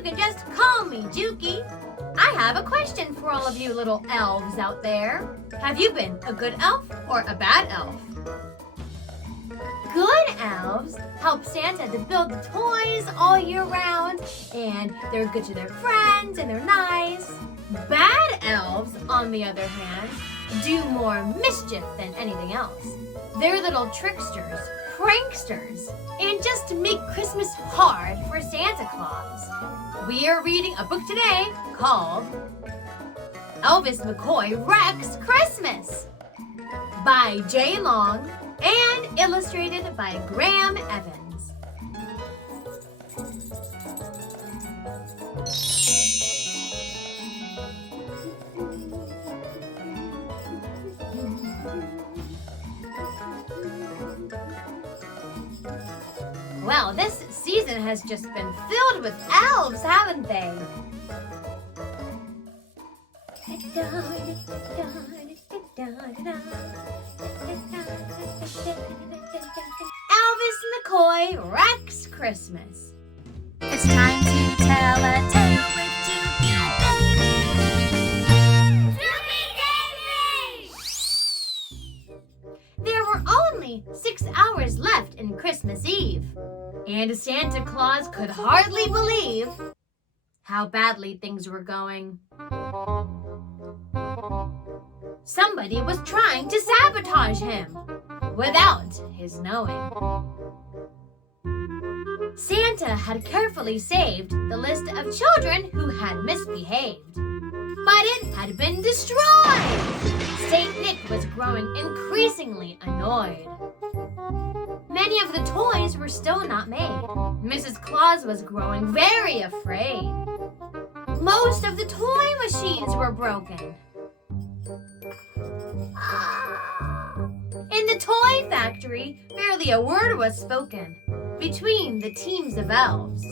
you can just call me Jukie. I have a question for all of you little elves out there. Have you been a good elf or a bad elf? Good elves help Santa to build the toys all year round, and they're good to their friends and they're nice. Bad elves, on the other hand, do more mischief than anything else. They're little tricksters, pranksters, and just make Christmas hard for Santa Claus. We are reading a book today called ELVIS MCCOY WRECKS CHRISTMAS by J. Long and illustrated by Graham Evans. Well, this season has just been filled with elves, haven't they? ELVIS MCCOY WRECKS CHRISTMAS. It's time to tell a tale with Jukie Davie. Jukie Davie! There were only 6 hours left in Christmas Eve, and Santa Claus could hardly believe how badly things were going. Somebody was trying to sabotage him without his knowing. Santa had carefully saved the list of children who had misbehaved, but it had been destroyed. Saint Nick was growing increasingly annoyed. Many of the toys were still not made. Mrs. Claus was growing very afraid. Most of the toy machines were broken. In the toy factory, barely a word was spoken between the teams of elves,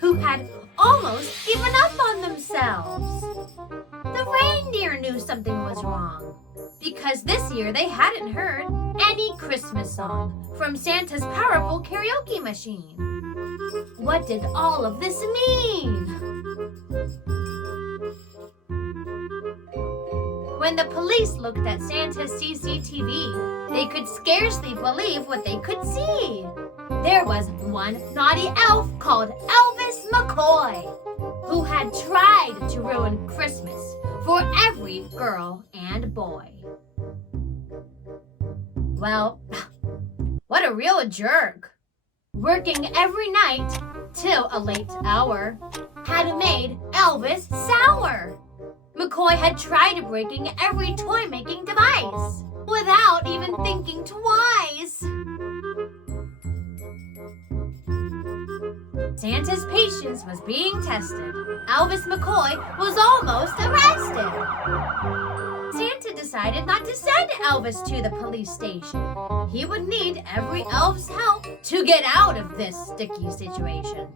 who had almost given up on themselves. The reindeer knew something was wrong, because this year they hadn't heard any Christmas song from Santa's powerful karaoke machine. What did all of this mean? When the police looked at Santa's CCTV, they could scarcely believe what they could see. There was one naughty elf called ELVIS MCCOY, who had tried to ruin Christmas for every girl and boy. Well, what a real jerk. Working every night till a late hour had made Elvis sour. McCoy had tried breaking every toy-making device without even thinking twice. Santa's patience was being tested. ELVIS MCCOY was almost arrested. Santa decided not to send Elvis to the police station. He would need every elf's help to get out of this sticky situation.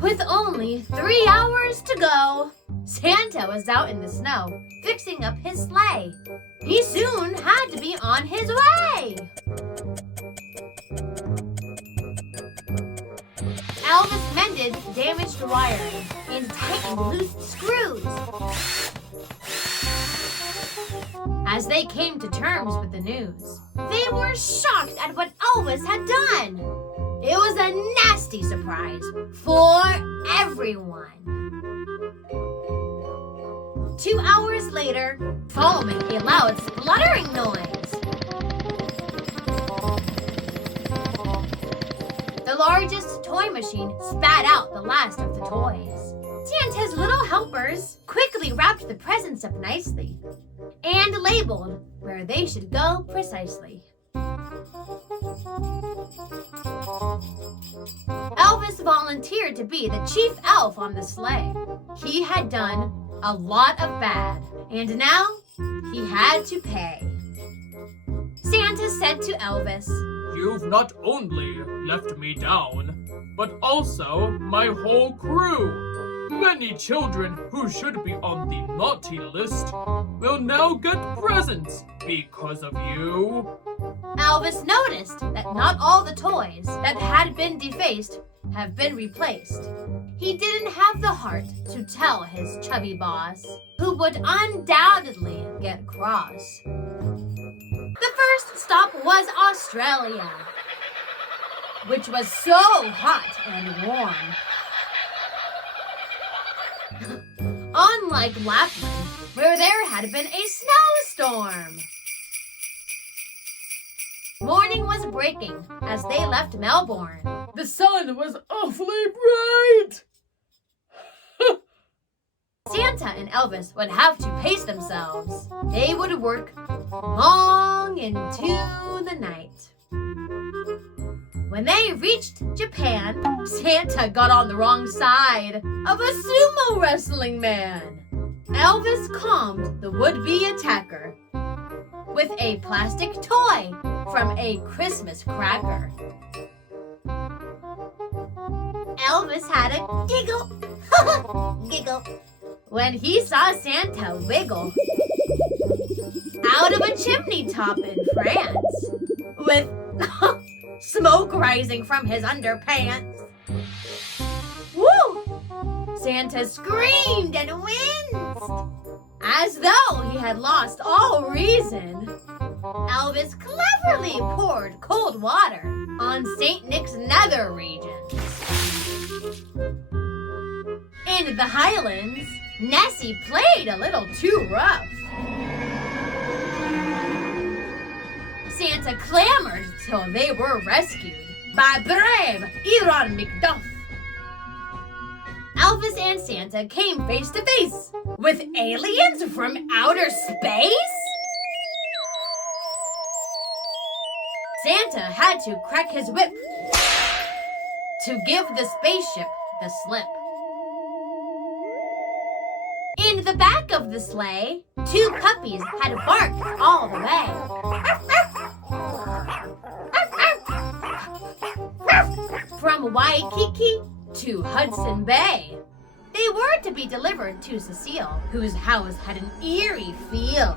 With only 3 hours to go, Santa was out in the snow, fixing up his sleigh. He soon had to be on his way. Elvis mended damaged wiring and tightened loose screws. As they came to terms with the news, they were shocked at what Elvis had done. It was a nasty surprise for everyone. 2 hours later, following a loud spluttering noise, the largest toy machine spat out the last of the toys. Santa's little helpers quickly wrapped the presents up nicely and labeled where they should go precisely. Elvis volunteered to be the chief elf on the sleigh. He had done a lot of bad, and now he had to pay. Santa said to Elvis, "You've not only left me down, but also my whole crew. Many children who should be on the naughty list will now get presents because of you. Elvis noticed that not all the toys that had been defaced have been replaced. He didn't have the heart to tell his chubby boss, who would undoubtedly get cross. The first stop was Australia, which was so hot and warm. Unlike Lapland, where there had been a snowstorm. Morning was breaking as they left Melbourne. The sun was awfully bright. Santa and Elvis would have to pace themselves. They would work long into the night. When they reached Japan, Santa got on the wrong side of a sumo wrestling man. Elvis calmed the would-be attacker with a plastic toy from a Christmas cracker. Elvis had a giggle when he saw Santa wiggle out of a chimney top in France with smoke rising from his underpants. Woo! Santa screamed and winced as though he had lost all reason. Elvis cleverly poured cold water on St. Nick's nether regions. In the Highlands, Nessie played a little too rough. Santa clamored till they were rescued by brave Iran McDuff. Elvis and Santa came face to face with aliens from outer space? Santa had to crack his whip to give the spaceship the slip. In the back of the sleigh, two puppies had barked all the way. From Waikiki to Hudson Bay. They were to be delivered to Cecile, whose house had an eerie feel.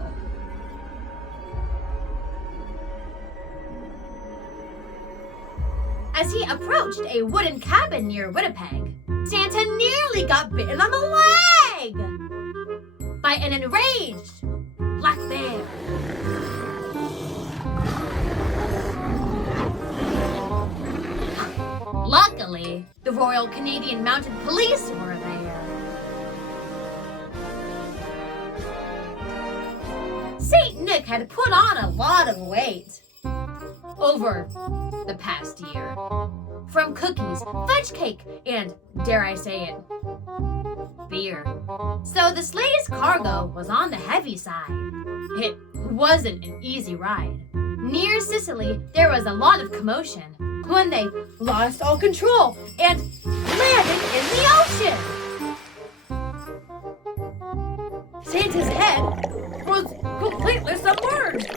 As he approached a wooden cabin near Winnipeg, Santa nearly got bitten on the leg by an enraged black bear. Luckily, the Royal Canadian Mounted Police were there. St. Nick had put on a lot of weight over the past year. From cookies, fudge cake, and, dare I say it, beer. So the sleigh's cargo was on the heavy side. It wasn't an easy ride. Near Sicily, there was a lot of commotion when they lost all control and landed in the ocean. Santa's head was completely submerged.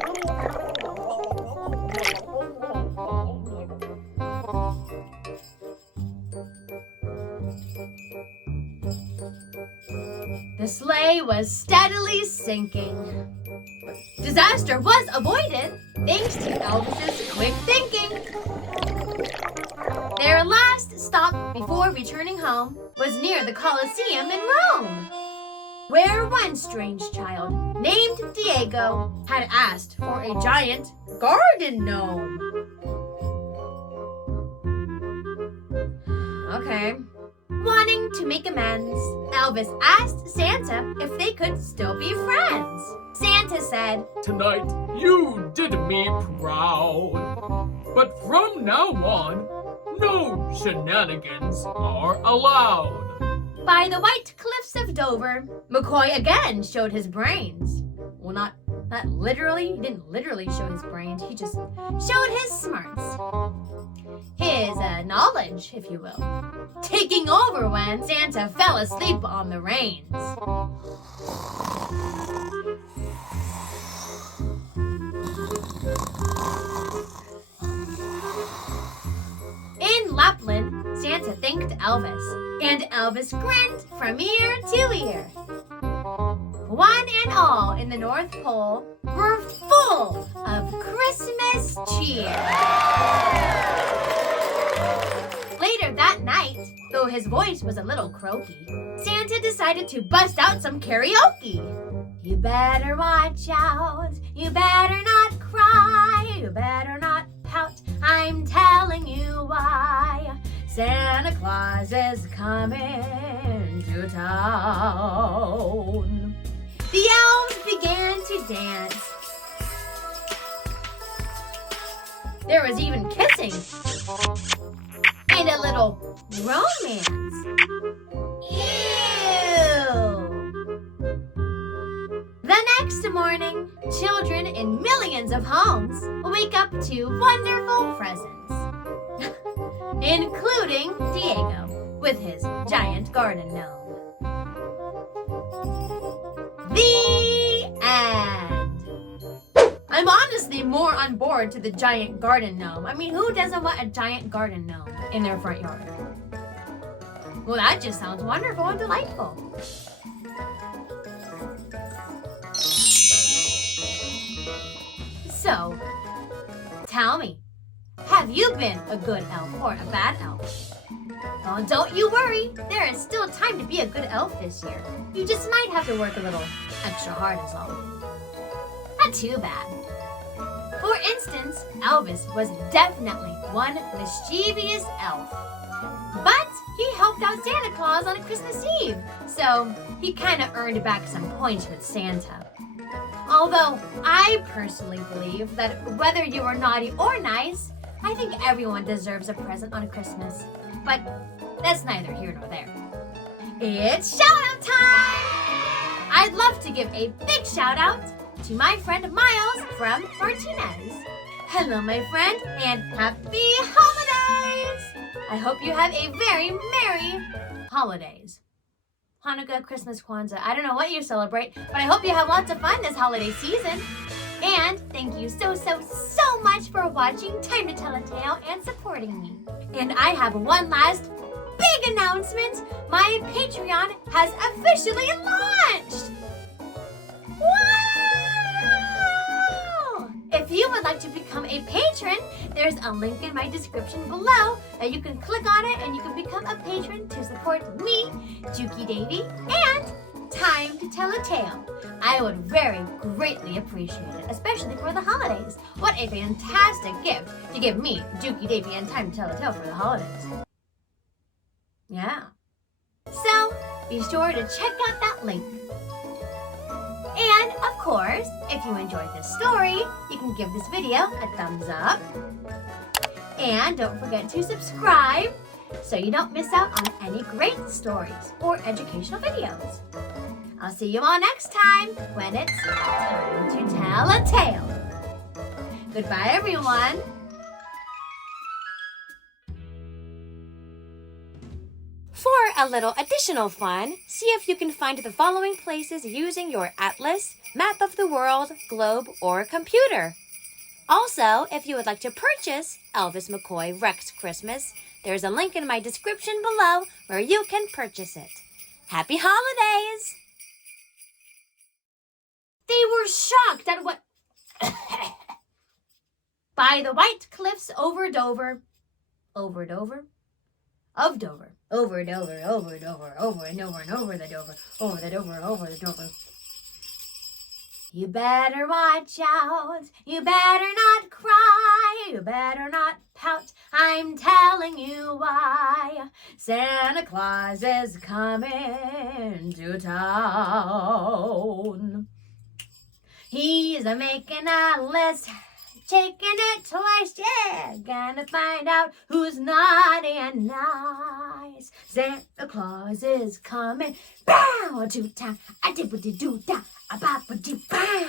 The sleigh was steadily sinking. Disaster was avoided thanks to Elvis's quick thinking. Their last stop before returning home was near the Colosseum in Rome, where one strange child named Diego had asked for a giant garden gnome. Okay. Wanting to make amends, Elvis asked Santa if they could still be friends. Santa said, "Tonight you did me proud, but from now on, no shenanigans are allowed." By the white cliffs of Dover, McCoy again showed his brains. Well, not literally. He didn't literally show his brains. He just showed his smarts. His knowledge, if you will. Taking over when Santa fell asleep on the reins. In Lapland, Santa thanked Elvis and Elvis grinned from ear to ear. One and all in the North Pole were full of Christmas cheer. Later that night, though his voice was a little croaky, Santa decided to bust out some karaoke. You better watch out, you better not cry, you better not pout, I'm telling you why. Santa Claus is coming to town. The elves began to dance. There was even kissing and a little romance. Ew! The next morning, children in millions of homes wake up to wonderful presents, including Diego with his giant garden gnome. The end. I'm honestly more on board to the giant garden gnome. I mean, who doesn't want a giant garden gnome in their front yard? Well, that just sounds wonderful and delightful. So, tell me, have you been a good elf or a bad elf? Oh, don't you worry, there is still time to be a good elf this year. You just might have to work a little extra hard is all. Not too bad. For instance, Elvis was definitely one mischievous elf. But he helped out Santa Claus on Christmas Eve, so he kind of earned back some points with Santa. Although I personally believe that whether you are naughty or nice, I think everyone deserves a present on Christmas. But that's neither here nor there. It's shout-out time! I'd love to give a big shout-out to my friend Miles from Martinez. Hello, my friend, and happy holidays! I hope you have a very merry holidays. Hanukkah, Christmas, Kwanzaa. I don't know what you celebrate, but I hope you have lots of fun this holiday season. And thank you so much for watching Time to Tell a Tale and supporting me. And I have one last big announcement. My Patreon has officially launched! Wow! If you would like to become a patron, there's a link in my description below that you can click on it and you can become a patron to support me, Jukie Davie, and Time to Tell a Tale. I would very greatly appreciate it, especially for the holidays. What a fantastic gift to give me, Jukie Davie, and Time to Tell a Tale for the holidays. Yeah. So, be sure to check out that link. And, of course, if you enjoyed this story, you can give this video a thumbs up. And don't forget to subscribe so you don't miss out on any great stories or educational videos. I'll see you all next time when it's time to tell a tale. Goodbye, everyone. For a little additional fun, see if you can find the following places using your atlas, map of the world, globe, or computer. Also, if you would like to purchase ELVIS MCCOY WRECKS CHRISTMAS, there's a link in my description below where you can purchase it. Happy holidays! They were shocked at what... By the white cliffs over Dover, over Dover, of Dover, over Dover, over Dover, over and over the Dover, over the Dover, over the Dover. You better watch out, you better not cry, you better not pout, I'm telling you why. Santa Claus is coming to town. He's a-making a list, checking it twice, yeah, gonna find out who's naughty and nice. Santa Claus is coming, bow, to town, a-dip-a-dee-doo-da, a-bop-a-dee-bow.